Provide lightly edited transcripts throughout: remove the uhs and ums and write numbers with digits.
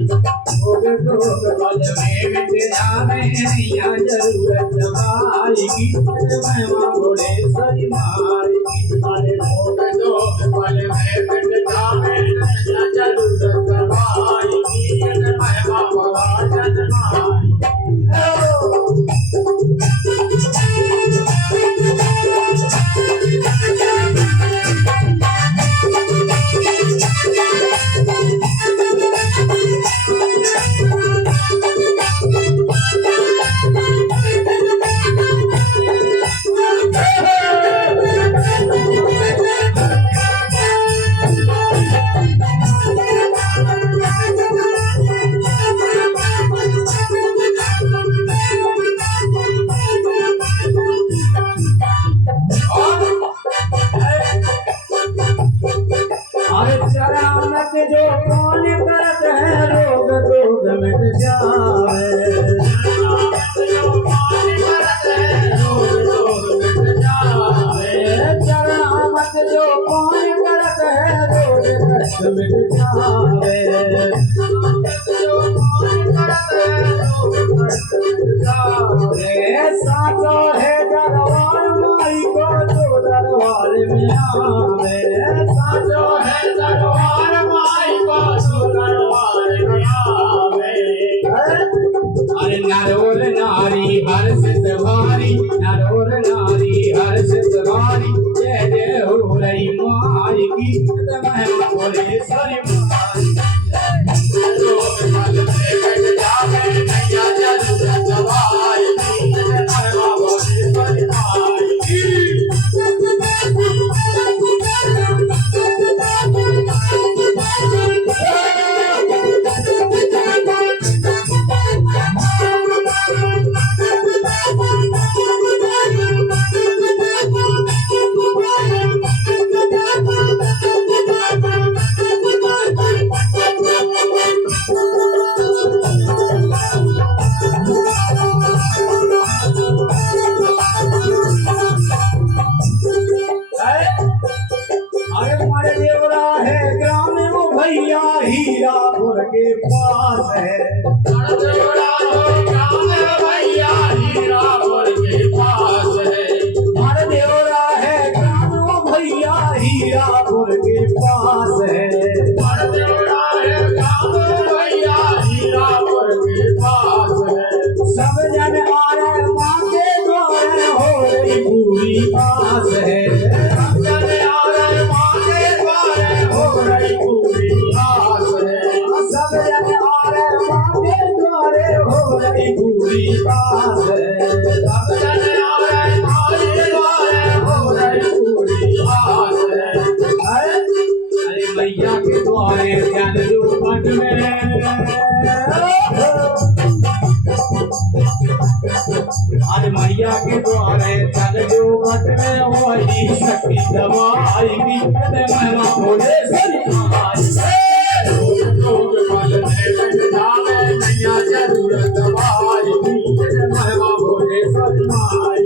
भोग भोग पल में मिट जावे नैया जरूरत दवाएगी महिमा भोलेश्वरी माएगी। अरे भोग भोग पल में मिट जावे नैया जरूरत दवाएगी महिमा भोलेश्वरी माएगी। चरणक जो कौन करत है रोग रोग मिट जावे। चरणामत जो कौन करत है रोग कष्ट मिट जावे। साचो है दरबार माई को जो दरबार में आवे। साचो है दरबार माई को जो दरबार में आवे। अरे नरोर नारी हर्षित भारी नरोर नारी हर्षित भारी जय जय हो रही माई की महिमा भोलेश्वरी माई। रोग पल में मिट जावे नैया जरूरत दवाएगी महिमा भोलेश्वरी माई की। भैया हीरापुर के पास है। भैया हीरापुर के पास है। देवरा है ग्राम भैया हीरापुर के पास है। देवरा है ग्राम भैया हीरापुर के पास है। सब जन आ रहे माँ के द्वारे हो रही पूरी आस है। सब जन आ रहे माँ के द्वारे हो रही पूरी आस है। सब जन आ रहे माँ के द्वारे हो रही पूरी आस है। सब जन आ रहे माँ के द्वारे हो रही पूरी आस है। अरे मैया के द्वारे ज्ञान रूपन में आज मैया के द्वारे चल जो मत में वही शक्ति दवाएगी महिमा भोलेश्वरी माई। रोग पल में मिट जावे नैया जरूरत दवाएगी महिमा भोलेश्वरी माई।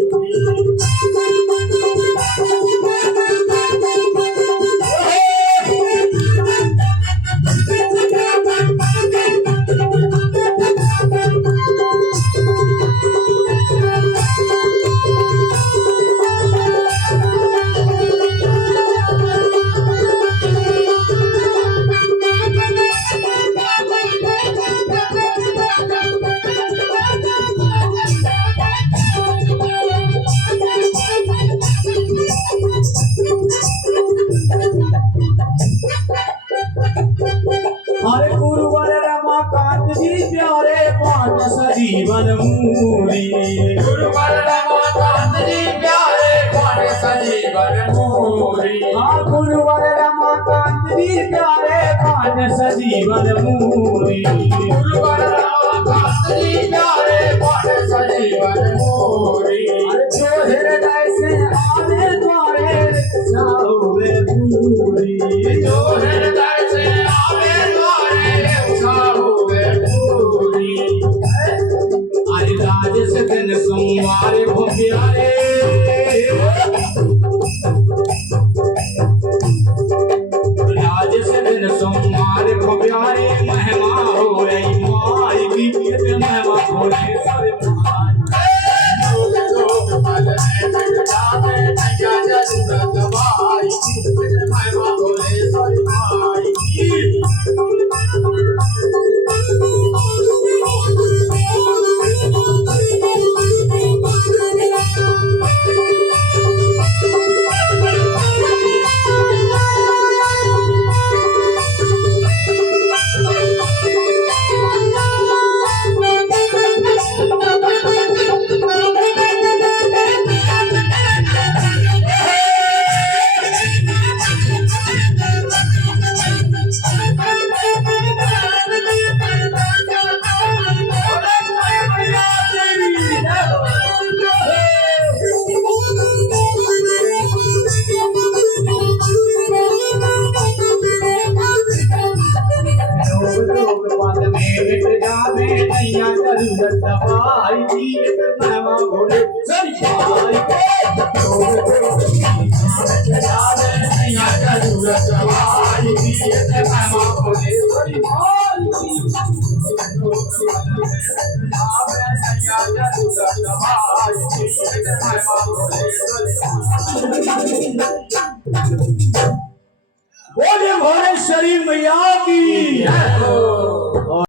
हरे गुरुवर रमाकांत जी प्यारे पांच सजीवन मूरी। गुरुवर रमाकांत जी प्यारे पांच सजीवन मूरी। हाँ गुरुवर रमाकांत जी प्यारे पांच सजीवन मूरी। गुरुवर रमाकांत जी प्यारे पांच सजीवन मूरी। जो हृदय से आने द्वारे जाओगे पूरी। जो हृदय से आने द्वारे जाओगे पूरी। अरे राज से दिन सोमवार हो प्यारे। राज से दिन सोमवार को प्यारे महिमा हो मिट जावे नैया जरूरत दवाई की एक मैमा भोले सही भाई मिट जावे नैया जरूरत दवाई की एक मैमा भोले सही भाई बोले भुवनेश्वरी मैया की